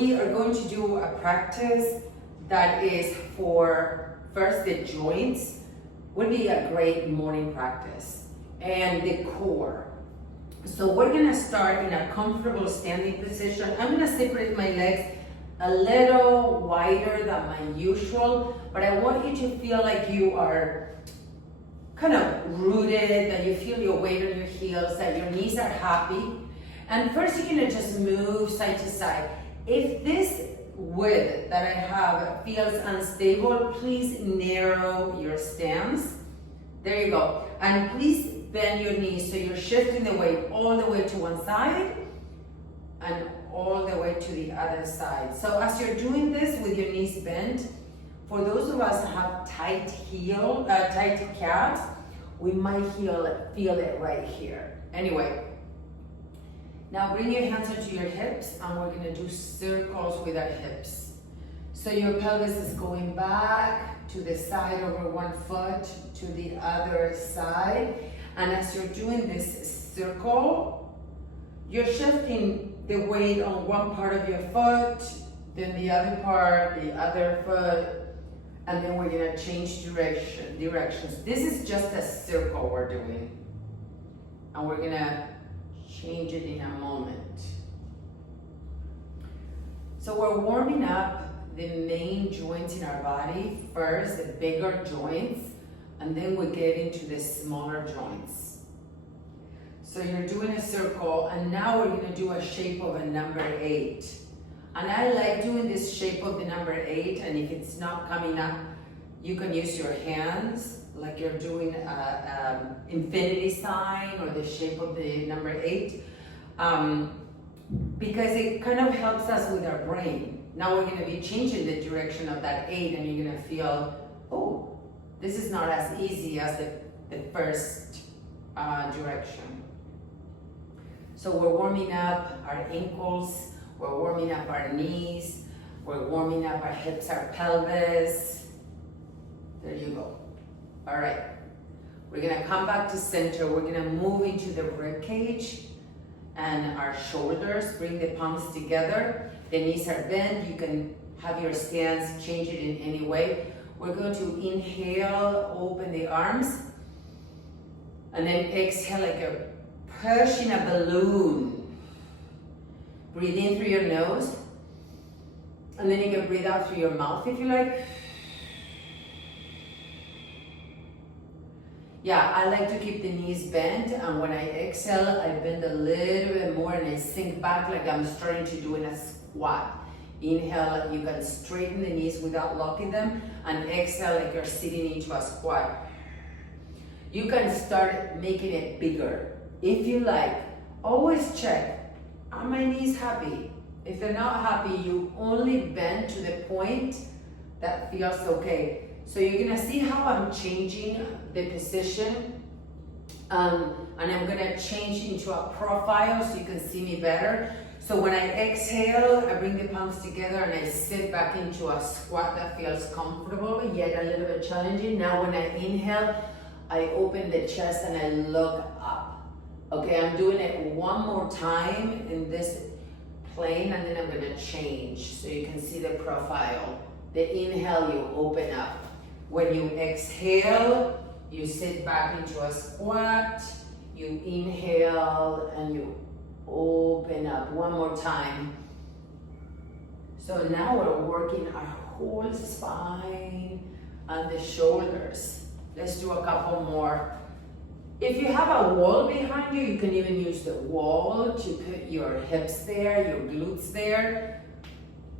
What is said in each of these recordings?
we are going to do a practice that is for first the joints, would be a great morning practice, and the core. So we're gonna start in a comfortable standing position. I'm gonna separate my legs a little wider than my usual, but I want you to feel like you are kind of rooted, that you feel your weight on your heels, that your knees are happy. And first you're gonna just move side to side. If this width that I have feels unstable, please narrow your stance. There you go. And please bend your knees so you're shifting the weight all the way to one side and all the way to the other side. So as you're doing this with your knees bent, for those of us that have tight calves, we might feel it right here. Anyway, now bring your hands onto your hips and we're gonna do circles with our hips. So your pelvis is going back to the side over one foot, to the other side. And as you're doing this circle, you're shifting the weight on one part of your foot, then the other part, the other foot, and then we're gonna change directions. This is just a circle we're doing. And we're gonna change it in a moment. So we're warming up the main joints in our body first, the bigger joints, and then we get into the smaller joints. So you're doing a circle, and now we're gonna do a shape of a number 8. And I like doing this shape of the number 8, and if it's not coming up, you can use your hands, like you're doing an infinity sign or the shape of the number 8, because it kind of helps us with our brain. Now we're gonna be changing the direction of that 8, and you're gonna feel, oh, this is not as easy as the first direction. So we're warming up our ankles, we're warming up our knees, we're warming up our hips, our pelvis. There you go. All right. We're gonna come back to center. We're gonna move into the rib cage and our shoulders. Bring the palms together. The knees are bent. You can have your stance, change it in any way. We're going to inhale, open the arms, and then exhale like you're pushing a balloon. Breathe in through your nose, and then you can breathe out through your mouth if you like. Yeah, I like to keep the knees bent, and when I exhale, I bend a little bit more and I sink back like I'm starting to do in a squat. Inhale, you can straighten the knees without locking them, and exhale like you're sitting into a squat. You can start making it bigger. If you like, always check, are my knees happy? If they're not happy, you only bend to the point that feels okay. So you're gonna see how I'm changing the position, and I'm gonna change into a profile so you can see me better. So when I exhale, I bring the palms together and I sit back into a squat that feels comfortable, yet a little bit challenging. Now when I inhale, I open the chest and I look up. Okay, I'm doing it one more time in this plane, and then I'm gonna change so you can see the profile. The inhale, you open up. When you exhale, you sit back into a squat, you inhale and you open up one more time. So now we're working our whole spine and the shoulders. Let's do a couple more. If you have a wall behind you, you can even use the wall to put your hips there, your glutes there.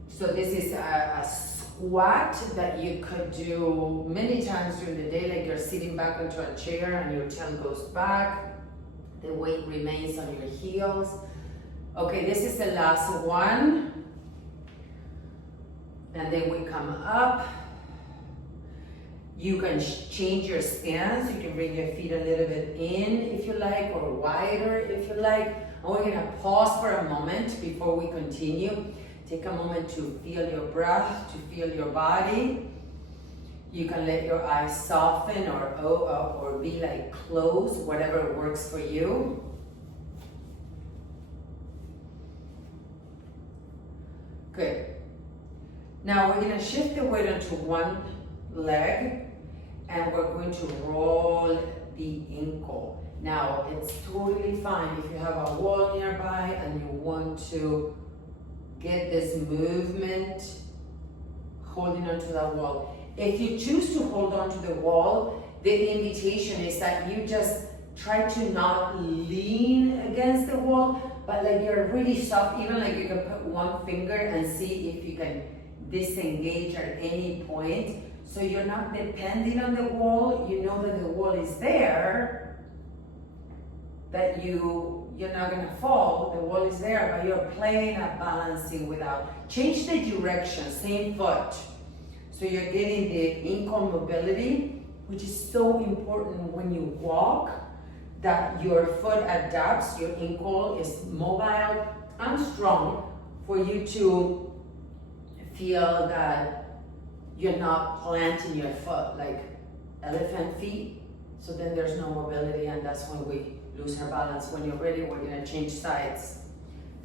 So this is a squat that you could do many times during the day, like you're sitting back into a chair and your tail goes back. The weight remains on your heels. Okay, this is the last one. And then we come up. You can change your stance. You can bring your feet a little bit in if you like, or wider if you like. And we're gonna pause for a moment before we continue. Take a moment to feel your breath, to feel your body. You can let your eyes soften or be like closed, whatever works for you. Good. Now we're gonna shift the weight onto one leg and we're going to roll the ankle. Now it's totally fine if you have a wall nearby and you want to get this movement holding onto that wall. If you choose to hold onto the wall, the invitation is that you just try to not lean against the wall, but like you're really soft, even like you can put one finger and see if you can disengage at any point. So you're not depending on the wall, you know that the wall is there, that you're not gonna fall, the wall is there, but you're playing at balancing without. Change the direction, same foot. So you're getting the ankle mobility, which is so important when you walk, that your foot adapts, your ankle is mobile and strong for you to feel that you're not planting your foot like elephant feet. So then there's no mobility and that's when we lose our balance. When you're ready, we're gonna change sides.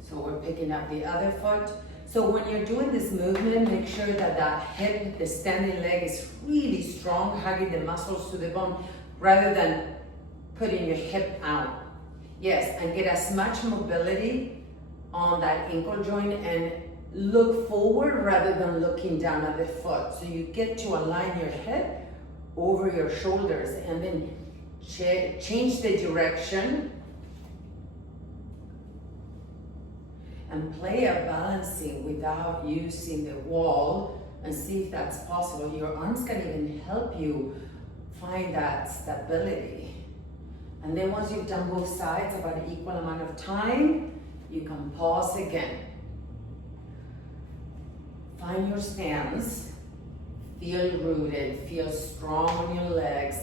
So we're picking up the other foot. So when you're doing this movement, make sure that that hip, the standing leg is really strong, hugging the muscles to the bone, rather than putting your hip out. Yes, and get as much mobility on that ankle joint and look forward rather than looking down at the foot. So you get to align your head over your shoulders and then change the direction and play a balancing without using the wall and see if that's possible. Your arms can even help you find that stability. And then once you've done both sides about an equal amount of time, you can pause again. Find your stance, feel rooted, feel strong on your legs.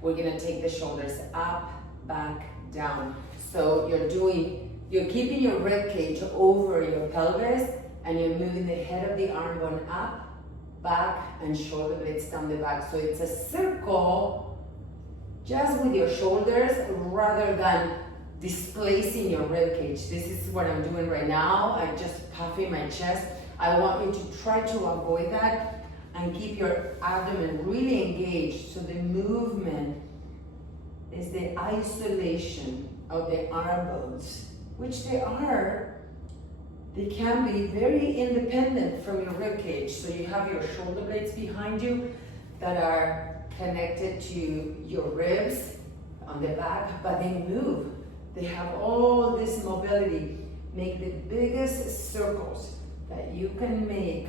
We're gonna take the shoulders up, back, down. So you're keeping your rib cage over your pelvis and you're moving the head of the arm bone up, back, and shoulder blades down the back. So it's a circle just with your shoulders rather than displacing your rib cage. This is what I'm doing right now. I'm just puffing my chest. I want you to try to avoid that and keep your abdomen really engaged. So the movement is the isolation of the arm bones, which they are. They can be very independent from your rib cage. So you have your shoulder blades behind you that are connected to your ribs on the back, but they move. They have all this mobility. Make the biggest circles that you can make.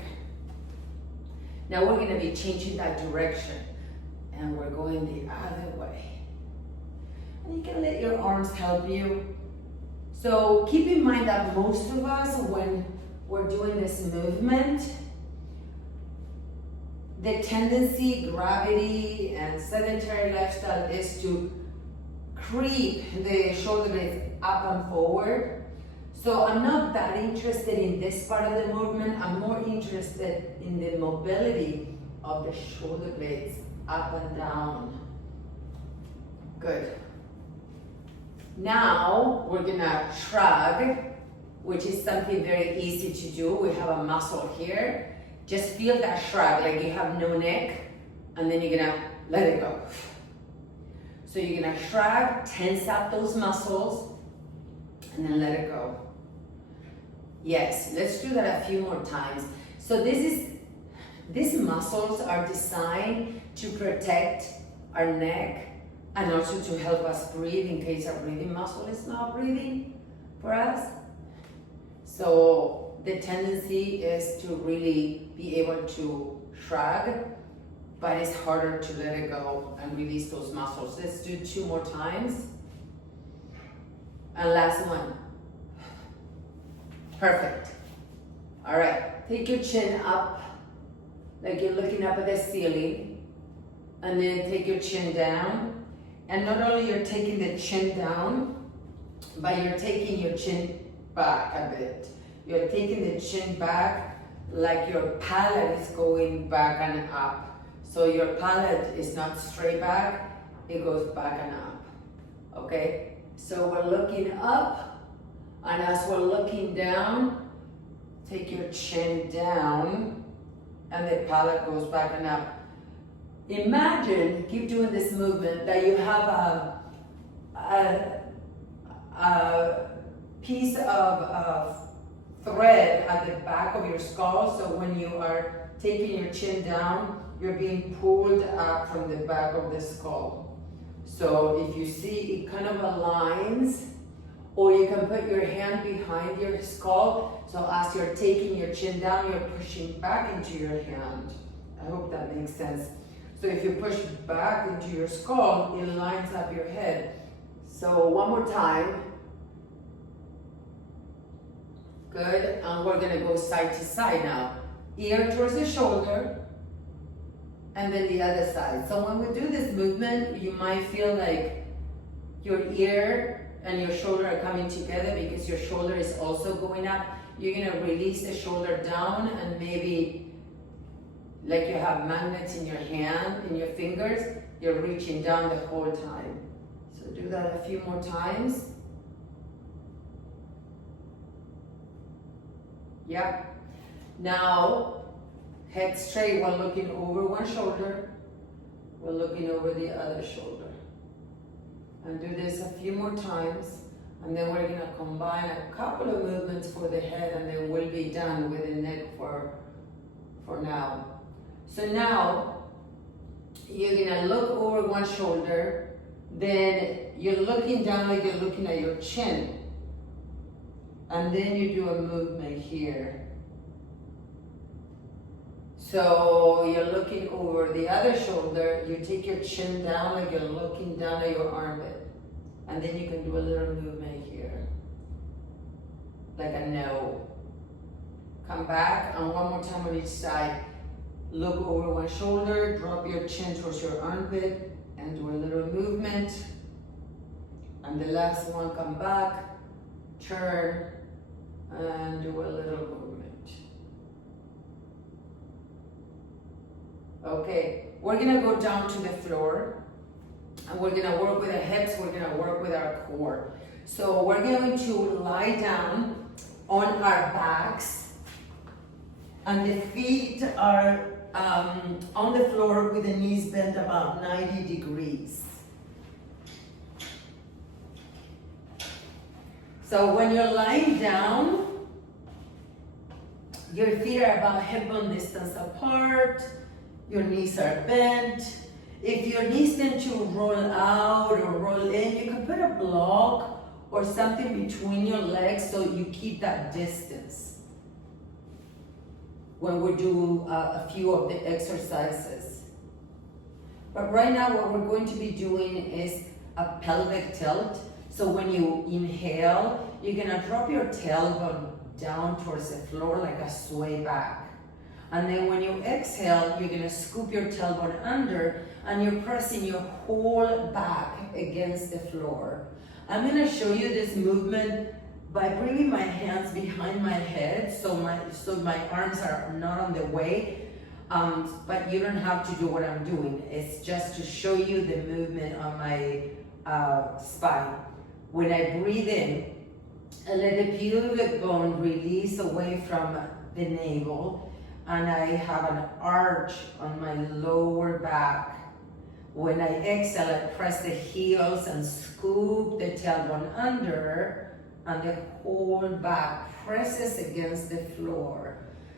Now we're gonna be changing that direction and we're going the other way. And you can let your arms help you. So keep in mind that most of us, when we're doing this movement, the tendency, gravity, and sedentary lifestyle is to creep the shoulder blades up and forward. So I'm not that interested in this part of the movement. I'm more interested in the mobility of the shoulder blades up and down. Good. Now we're gonna shrug, which is something very easy to do. We have a muscle here. Just feel that shrug, like you have no neck, and then you're gonna let it go. So you're gonna shrug, tense up those muscles, and then let it go. Yes, let's do that a few more times. So these muscles are designed to protect our neck and also to help us breathe in case our breathing muscle is not breathing for us. So the tendency is to really be able to shrug, but it's harder to let it go and release those muscles. Let's do 2 more times. And last one. Perfect. All right, take your chin up, like you're looking up at the ceiling, and then take your chin down. And not only you're taking the chin down, but you're taking your chin back a bit. You're taking the chin back like your palate is going back and up. So your palate is not straight back, it goes back and up, okay? So we're looking up, and as we're looking down, take your chin down, and the palate goes back and up. Imagine, keep doing this movement, that you have a piece of thread at the back of your skull, so when you are taking your chin down, you're being pulled up from the back of the skull. So if you see, it kind of aligns, or you can put your hand behind your skull, so as you're taking your chin down, you're pushing back into your hand. I hope that makes sense. So if you push back into your skull, it lines up your head. So one more time. Good, and we're gonna go side to side now. Ear towards the shoulder, and then the other side. So when we do this movement, you might feel like your ear and your shoulder are coming together because your shoulder is also going up. You're gonna release the shoulder down, and maybe like you have magnets in your hand, in your fingers, you're reaching down the whole time. So do that a few more times. Yep. Now, head straight while looking over one shoulder. We're looking over the other shoulder. And do this a few more times. And then we're gonna combine a couple of movements for the head, and then we'll be done with the neck for now. So now, you're gonna look over one shoulder, then you're looking down like you're looking at your chin. And then you do a movement here. So you're looking over the other shoulder, you take your chin down like you're looking down at your armpit. And then you can do a little movement here, like a no. Come back, and one more time on each side. Look over one shoulder, drop your chin towards your armpit, and do a little movement. And the last one, come back, turn, and do a little movement. Okay, we're gonna go down to the floor, and we're gonna work with the hips, we're gonna work with our core. So we're going to lie down on our backs, and the feet are on the floor with the knees bent about 90 degrees. So when you're lying down, your feet are about hip bone distance apart, your knees are bent. If your knees tend to roll out or roll in, you can put a block or something between your legs so you keep that distance when we do a few of the exercises. But right now what we're going to be doing is a pelvic tilt. So when you inhale, you're gonna drop your tailbone down towards the floor like a sway back. And then when you exhale, you're gonna scoop your tailbone under, and you're pressing your whole back against the floor. I'm gonna show you this movement by bringing my hands behind my head so my arms are not on the way, but you don't have to do what I'm doing. It's just to show you the movement on my spine. When I breathe in, I let the pubic bone release away from the navel, and I have an arch on my lower back. When I exhale, I press the heels and scoop the tailbone under, and the whole back presses against the floor.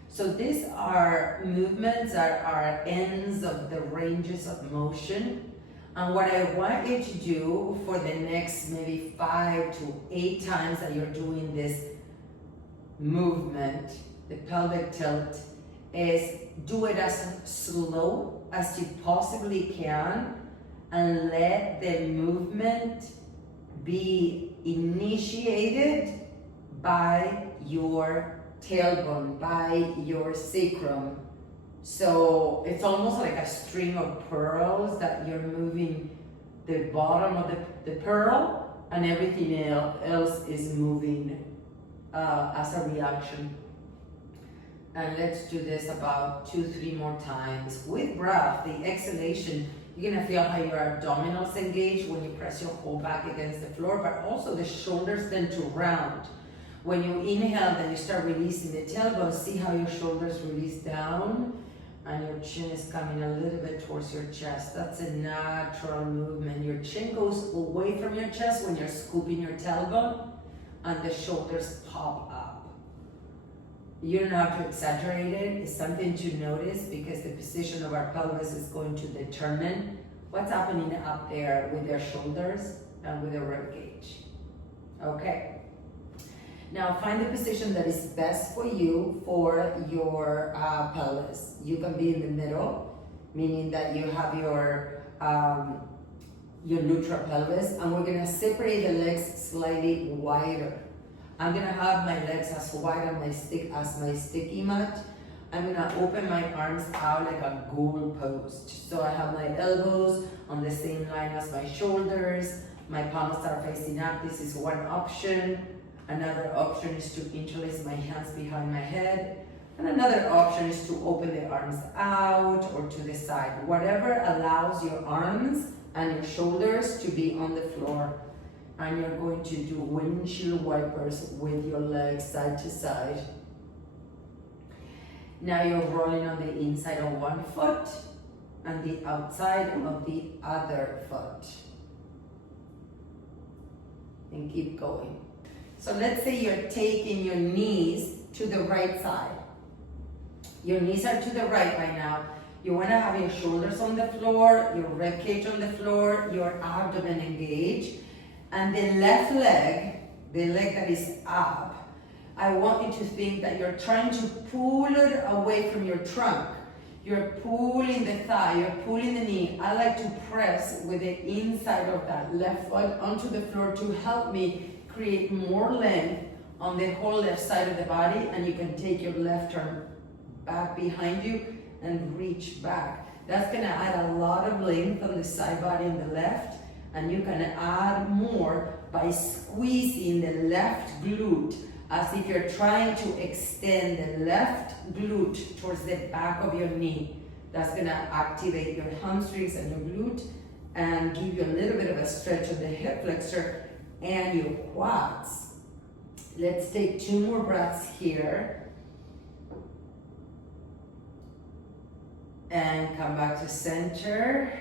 So these are movements that are ends of the ranges of motion. And what I want you to do for the next maybe 5 to 8 times that you're doing this movement, the pelvic tilt, is do it as slow as you possibly can, and let the movement be initiated by your tailbone, by your sacrum. So it's almost like a string of pearls that you're moving the bottom of the pearl, and everything else is moving as a reaction. And let's do this about 2-3 more times. With breath, the exhalation, you're gonna feel how your abdominals engage when you press your whole back against the floor, but also the shoulders tend to round. When you inhale, then you start releasing the tailbone. See how your shoulders release down and your chin is coming a little bit towards your chest. That's a natural movement. Your chin goes away from your chest when you're scooping your tailbone and the shoulders pop up. You don't have to exaggerate it. It's something to notice because the position of our pelvis is going to determine what's happening up there with their shoulders and with the rib cage. Okay. Now find the position that is best for you for your pelvis. You can be in the middle, meaning that you have your neutral pelvis, and we're gonna separate the legs slightly wider. I'm gonna have my legs as wide as my sticky mat. I'm gonna open my arms out like a goal post. So I have my elbows on the same line as my shoulders. My palms are facing up. This is one option. Another option is to interlace my hands behind my head. And another option is to open the arms out or to the side. Whatever allows your arms and your shoulders to be on the floor. And you're going to do windshield wipers with your legs side to side. Now you're rolling on the inside of one foot and the outside of the other foot. And keep going. So let's say you're taking your knees to the right side. Your knees are to the right right now. You want to have your shoulders on the floor, your rib cage on the floor, your abdomen engaged. And the left leg, the leg that is up, I want you to think that you're trying to pull it away from your trunk. You're pulling the thigh, you're pulling the knee. I like to press with the inside of that left foot onto the floor to help me create more length on the whole left side of the body, and you can take your left arm back behind you and reach back. That's gonna add a lot of length on the side body on the left, and you can add more by squeezing the left glute as if you're trying to extend the left glute towards the back of your knee. That's gonna activate your hamstrings and your glute and give you a little bit of a stretch of the hip flexor and your quads. Let's take 2 more breaths here. And come back to center.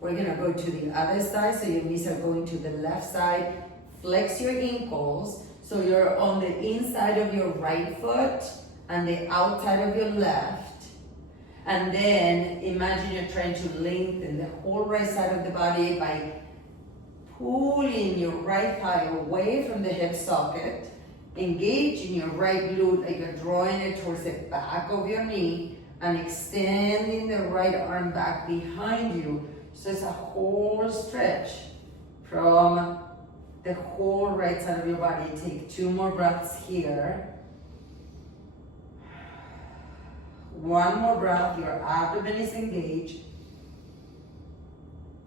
We're gonna go to the other side, so your knees are going to the left side. Flex your ankles, so you're on the inside of your right foot and the outside of your left. And then imagine you're trying to lengthen the whole right side of the body by pulling your right thigh away from the hip socket, engaging your right glute like you're drawing it towards the back of your knee, and extending the right arm back behind you. So it's a whole stretch from the whole right side of your body. Take 2 more breaths here. 1 more breath, your abdomen is engaged.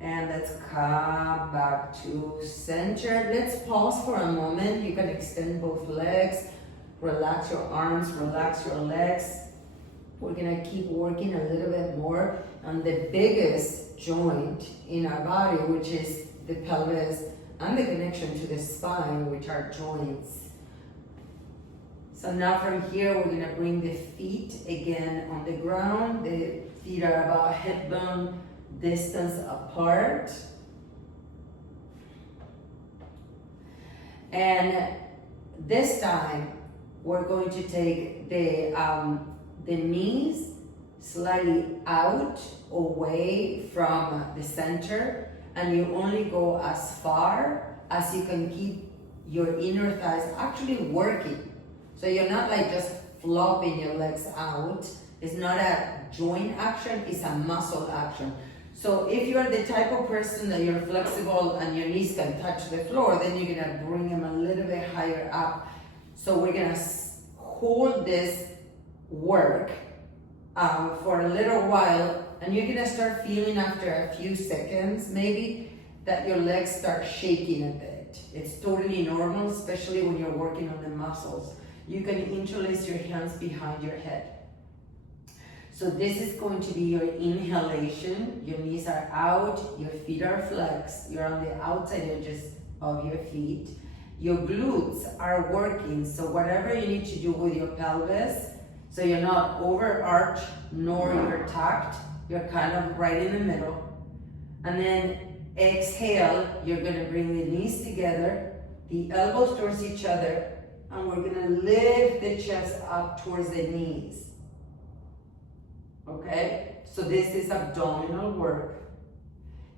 And let's come back to center. Let's pause for a moment. You can extend both legs, relax your arms, relax your legs. We're gonna keep working a little bit more on the biggest joint in our body, which is the pelvis and the connection to the spine, which are joints. So now from here, we're gonna bring the feet again on the ground. The feet are about hip bone distance apart. And this time, we're going to take the knees slightly out, away from the center, and you only go as far as you can keep your inner thighs actually working. So you're not like just flopping your legs out. It's not a joint action, it's a muscle action. So if you're the type of person that you're flexible and your knees can touch the floor, then you're gonna bring them a little bit higher up. So we're gonna hold this work for a little while, and you're gonna start feeling after a few seconds maybe that your legs start shaking a bit. It's totally normal, especially when you're working on the muscles. You can interlace your hands behind your head. So this is going to be your inhalation. Your knees are out, your feet are flexed, you're on the outside edges of your feet. Your glutes are working, so whatever you need to do with your pelvis, so you're not overarched nor you're tucked, you're kind of right in the middle. And then exhale, you're gonna bring the knees together, the elbows towards each other, and we're gonna lift the chest up towards the knees. Okay? So this is abdominal work.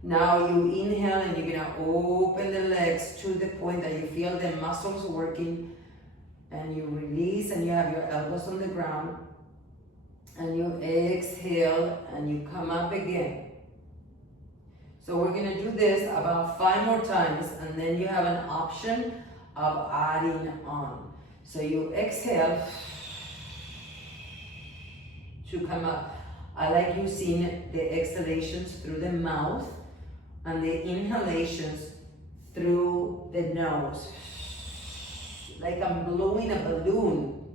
Now you inhale and you're gonna open the legs to the point that you feel the muscles working, and you release and you have your elbows on the ground, and you exhale and you come up again. So we're gonna do this about 5 more times, and then you have an option of adding on. So you exhale to come up. I like using the exhalations through the mouth and the inhalations through the nose. Like I'm blowing a balloon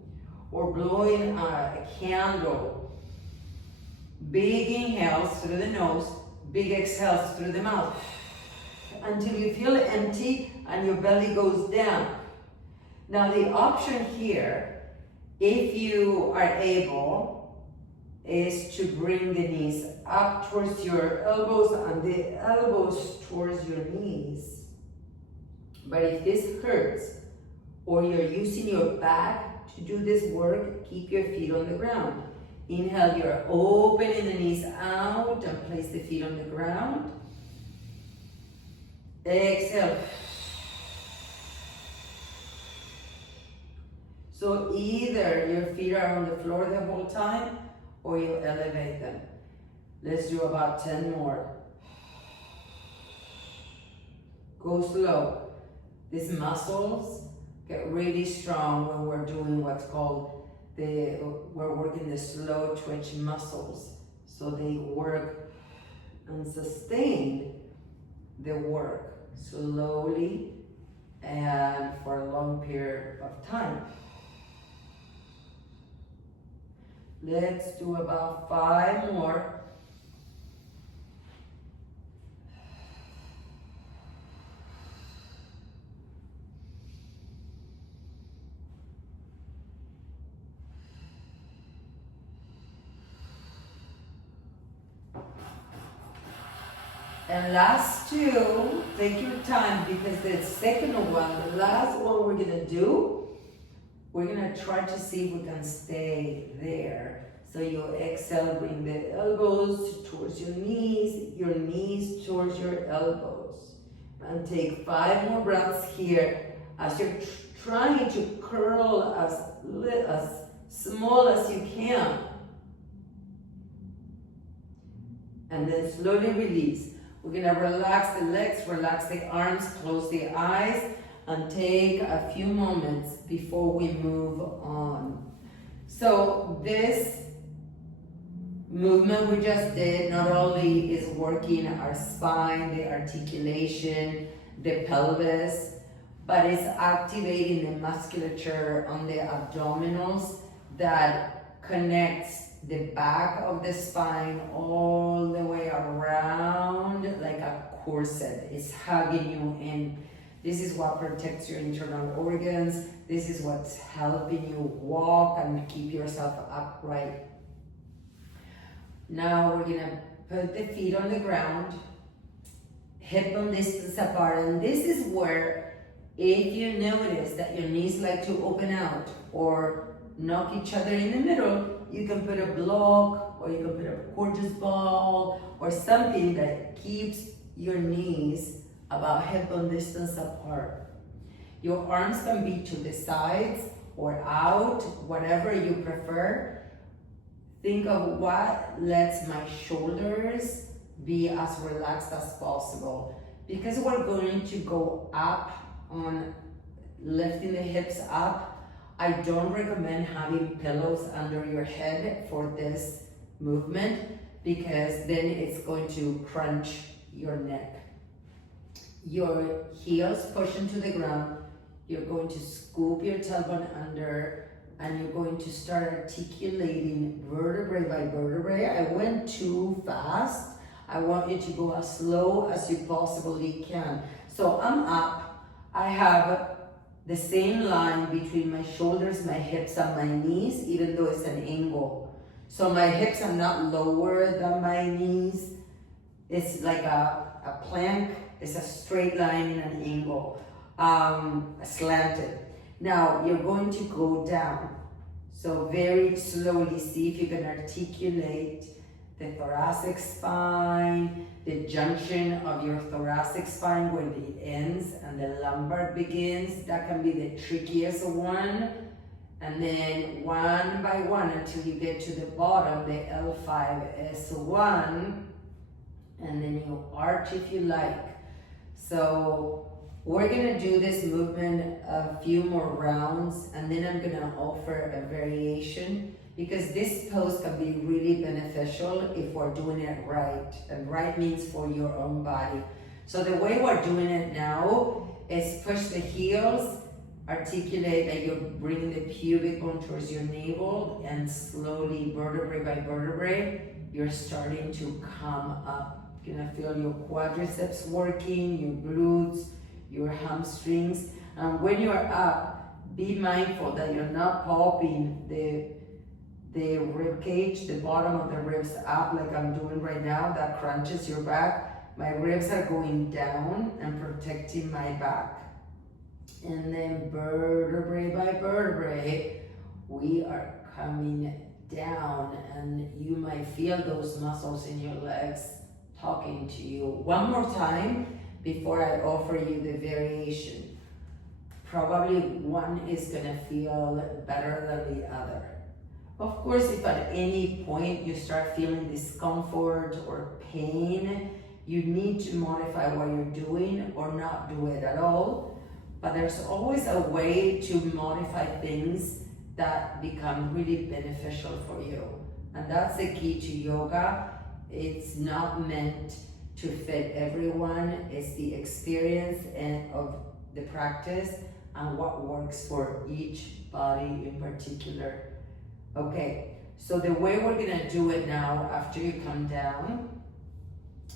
or blowing a candle. Big inhales through the nose, big exhales through the mouth, until you feel empty and your belly goes down. Now the option here, if you are able, is to bring the knees up towards your elbows and the elbows towards your knees. But if this hurts, or you're using your back to do this work, keep your feet on the ground. Inhale, you're opening the knees out and place the feet on the ground. Exhale. So either your feet are on the floor the whole time, or you elevate them. Let's do about 10 more. Go slow. These muscles get really strong when we're doing what's called we're working the slow twitch muscles. So they work and sustain the work slowly and for a long period of time. Let's do about 5 more. And last 2, take your time, because the second one, the last one we're gonna do, we're gonna try to see if we can stay there. So you exhale, bring the elbows towards your knees towards your elbows. And take 5 more breaths here as you're trying to curl as small as you can. And then slowly release. We're gonna relax the legs, relax the arms, close the eyes, and take a few moments before we move on. So this movement we just did not only is working our spine, the articulation, the pelvis, but it's activating the musculature on the abdominals that connects the back of the spine all the way around like a corset. It's hugging you in. This is what protects your internal organs. This is what's helping you walk and keep yourself upright. Now we're gonna put the feet on the ground, hip bone distance apart, and this is where, if you notice that your knees like to open out or knock each other in the middle, you can put a block, or you can put a gorgeous ball, or something that keeps your knees about hip bone distance apart. Your arms can be to the sides or out, whatever you prefer. Think of what lets my shoulders be as relaxed as possible. Because we're going to go up on lifting the hips up, I don't recommend having pillows under your head for this movement, because then it's going to crunch your neck. Your heels push into the ground. You're going to scoop your tailbone under, and you're going to start articulating vertebrae by vertebrae. I went too fast. I want you to go as slow as you possibly can. So I'm up. I have the same line between my shoulders, my hips, and my knees, even though it's an angle. So my hips are not lower than my knees. It's like a plank. It's a straight line in an angle, slanted. Now you're going to go down. So very slowly, see if you can articulate the thoracic spine, the junction of your thoracic spine where it ends and the lumbar begins. That can be the trickiest one. And then one by one until you get to the bottom, the L5S1. And then you arch if you like. So we're gonna do this movement a few more rounds, and then I'm gonna offer a variation, because this pose can be really beneficial if we're doing it right. And right means for your own body. So the way we're doing it now is push the heels, articulate that you're bringing the pubic bone towards your navel, and slowly, vertebrae by vertebrae, you're starting to come up. You're gonna feel your quadriceps working, your glutes, your hamstrings. And when you're up, be mindful that you're not popping the rib cage, the bottom of the ribs up like I'm doing right now. That crunches your back. My ribs are going down and protecting my back. And then vertebrae by vertebrae, we are coming down, and you might feel those muscles in your legs talking to you. One more time before I offer you the variation. Probably one is gonna feel better than the other. Of course, if at any point you start feeling discomfort or pain, you need to modify what you're doing or not do it at all. But there's always a way to modify things that become really beneficial for you. And that's the key to yoga. It's not meant to fit everyone. It's the experience and of the practice and what works for each body in particular. Okay, so the way we're gonna do it now after you come down,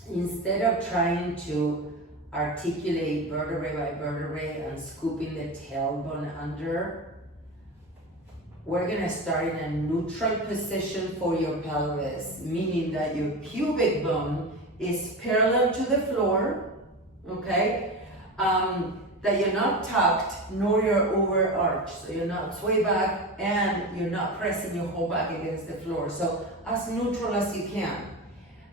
instead of trying to articulate vertebrae by vertebrae and scooping the tailbone under, we're gonna start in a neutral position for your pelvis, meaning that your pubic bone is parallel to the floor, okay? That you're not tucked, nor you're overarched. So you're not sway back and you're not pressing your whole back against the floor. So as neutral as you can.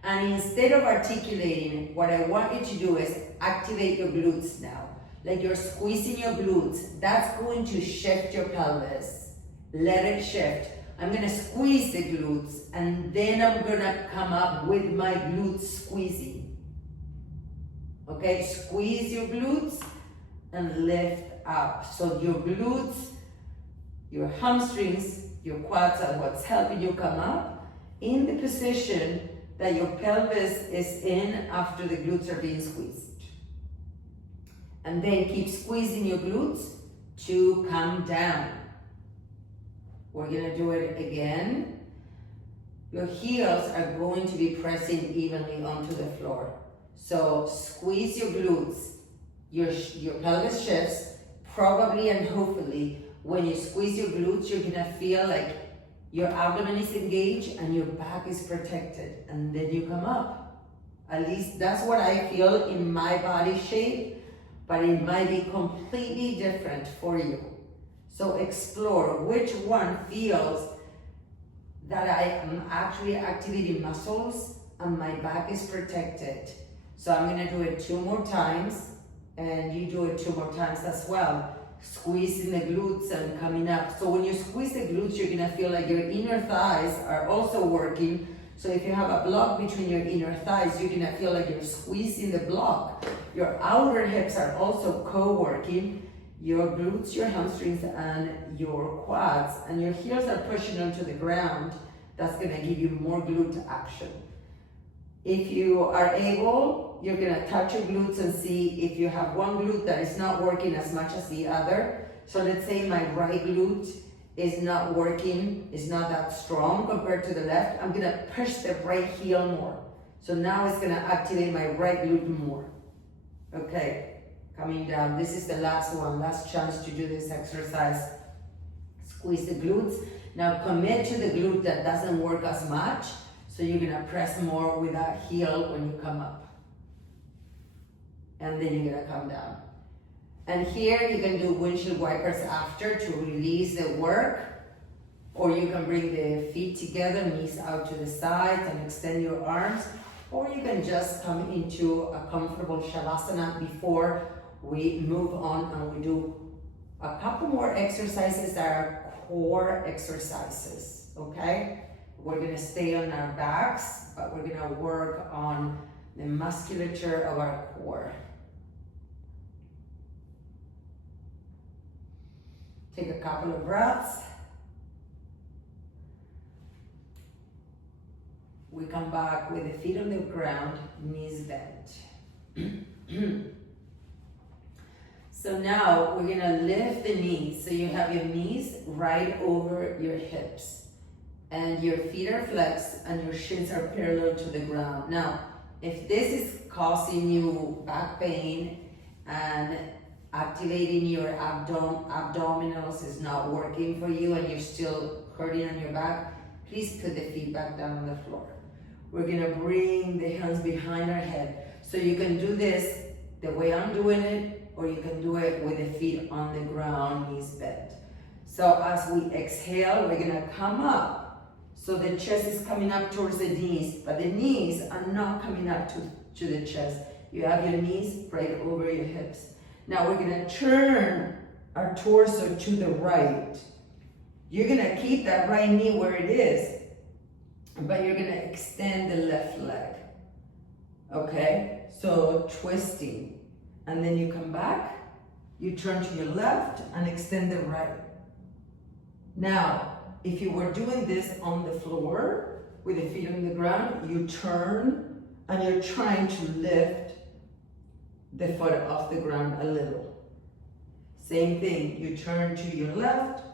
And instead of articulating, what I want you to do is activate your glutes now. Like you're squeezing your glutes. That's going to shift your pelvis. Let it shift. I'm gonna squeeze the glutes, and then I'm gonna come up with my glutes squeezing. Okay, squeeze your glutes and lift up. So your glutes, your hamstrings, your quads are what's helping you come up in the position that your pelvis is in after the glutes are being squeezed. And then keep squeezing your glutes to come down. We're gonna do it again. Your heels are going to be pressing evenly onto the floor. So squeeze your glutes. Your pelvis shifts. Probably and hopefully, when you squeeze your glutes, you're gonna feel like your abdomen is engaged and your back is protected. And then you come up. At least that's what I feel in my body shape, but it might be completely different for you. So explore which one feels that I am actually activating muscles and my back is protected. So I'm gonna do it 2 more times, and you do it 2 more times as well. Squeezing the glutes and coming up. So when you squeeze the glutes, you're gonna feel like your inner thighs are also working. So if you have a block between your inner thighs, you're gonna feel like you're squeezing the block. Your outer hips are also co-working. Your glutes, your hamstrings, and your quads, and your heels are pushing onto the ground. That's gonna give you more glute action. If you are able, you're gonna touch your glutes and see if you have one glute that is not working as much as the other. So let's say my right glute is not working, is not that strong compared to the left. I'm gonna push the right heel more. So now it's gonna activate my right glute more. Okay, coming down. This is the last one, last chance to do this exercise. Squeeze the glutes. Now commit to the glute that doesn't work as much. So you're gonna press more with that heel when you come up. And then you're gonna come down. And here you can do windshield wipers after to release the work. Or you can bring the feet together, knees out to the sides and extend your arms. Or you can just come into a comfortable Shavasana before we move on and we do a couple more exercises that are core exercises, okay? We're gonna stay on our backs, but we're gonna work on the musculature of our core. Take a couple of breaths. We come back with the feet on the ground, knees bent. So now we're gonna lift the knees. So you have your knees right over your hips and your feet are flexed and your shins are parallel to the ground. Now, if this is causing you back pain and activating your abdominals is not working for you and you're still hurting on your back, please put the feet back down on the floor. We're gonna bring the hands behind our head. So you can do this the way I'm doing it, or you can do it with the feet on the ground, knees bent. So as we exhale, we're gonna come up. So the chest is coming up towards the knees, but the knees are not coming up to the chest. You have your knees right over your hips. Now we're gonna turn our torso to the right. You're gonna keep that right knee where it is, but you're gonna extend the left leg, okay? So twisting, and then you come back, you turn to your left and extend the right. Now, if you were doing this on the floor with the feet on the ground, you turn and you're trying to lift the foot off the ground a little. Same thing, you turn to your left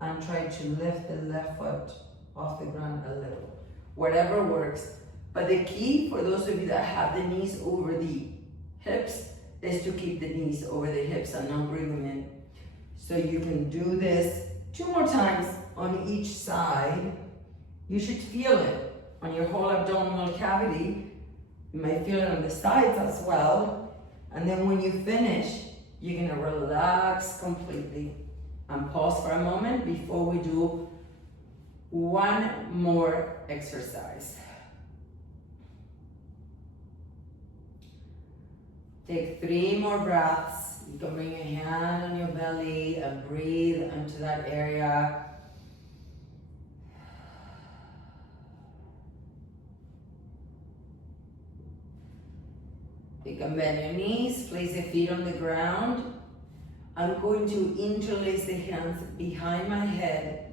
and try to lift the left foot off the ground a little. Whatever works. But the key for those of you that have the knees over the hips is to keep the knees over the hips and not bring them in. So you can do this 2 more times on each side. You should feel it on your whole abdominal cavity. You might feel it on the sides as well. And then when you finish, you're gonna relax completely. And pause for a moment before we do one more exercise. Take 3 more breaths. You can bring your hand on your belly and breathe into that area. You can bend your knees, place the feet on the ground. I'm going to interlace the hands behind my head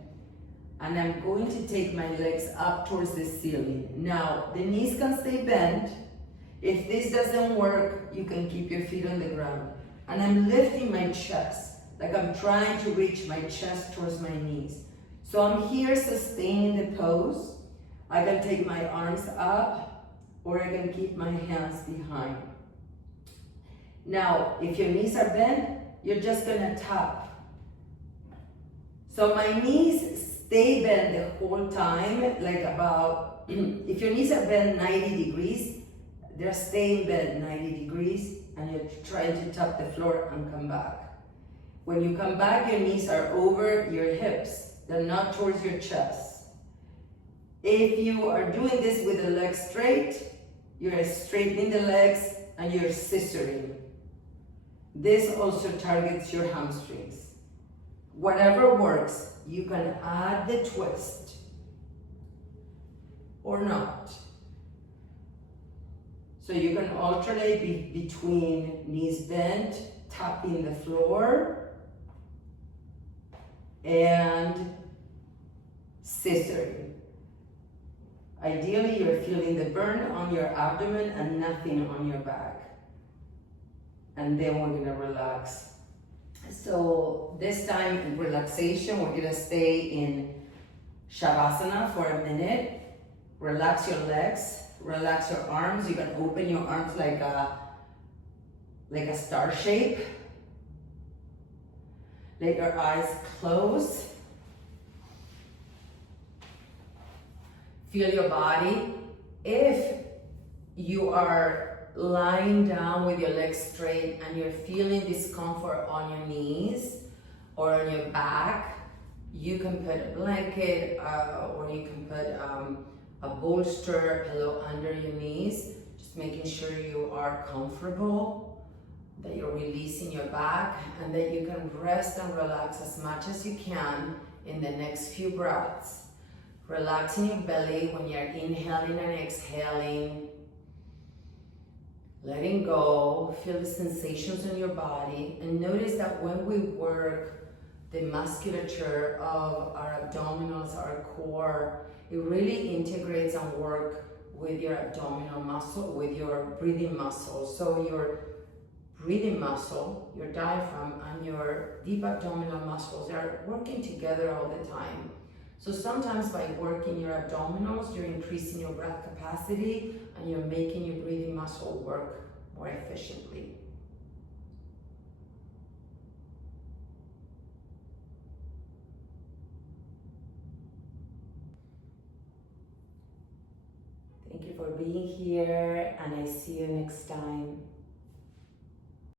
and I'm going to take my legs up towards the ceiling. Now, the knees can stay bent. If this doesn't work, you can keep your feet on the ground. And I'm lifting my chest, like I'm trying to reach my chest towards my knees. So I'm here sustaining the pose. I can take my arms up, or I can keep my hands behind. Now, if your knees are bent, you're just gonna tap. So my knees stay bent the whole time, like about, if your knees are bent 90 degrees, they're staying bent 90 degrees, and you're trying to tap the floor and come back. When you come back, your knees are over your hips. They're not towards your chest. If you are doing this with the legs straight, you're straightening the legs and you're scissoring. This also targets your hamstrings. Whatever works, you can add the twist or not. So you can alternate between knees bent, tapping the floor, and scissoring. Ideally, you're feeling the burn on your abdomen and nothing on your back. And then we're gonna relax. So this time in relaxation, we're gonna stay in Shavasana for a minute. Relax your legs, relax your arms. You can open your arms like a like a star shape. Let your eyes close. Feel your body. If you are lying down with your legs straight and you're feeling discomfort on your knees or on your back, you can put a blanket or you can put a bolster pillow under your knees, just making sure you are comfortable, that you're releasing your back, and that you can rest and relax as much as you can in the next few breaths. Relaxing your belly when you're inhaling and exhaling. Letting go, feel the sensations in your body, and notice that when we work the musculature of our abdominals, our core, it really integrates and works with your abdominal muscle, with your breathing muscle. So your breathing muscle, your diaphragm, and your deep abdominal muscles are working together all the time. So sometimes by working your abdominals, you're increasing your breath capacity and you're making your breathing muscle work more efficiently. Thank you for being here, and I see you next time.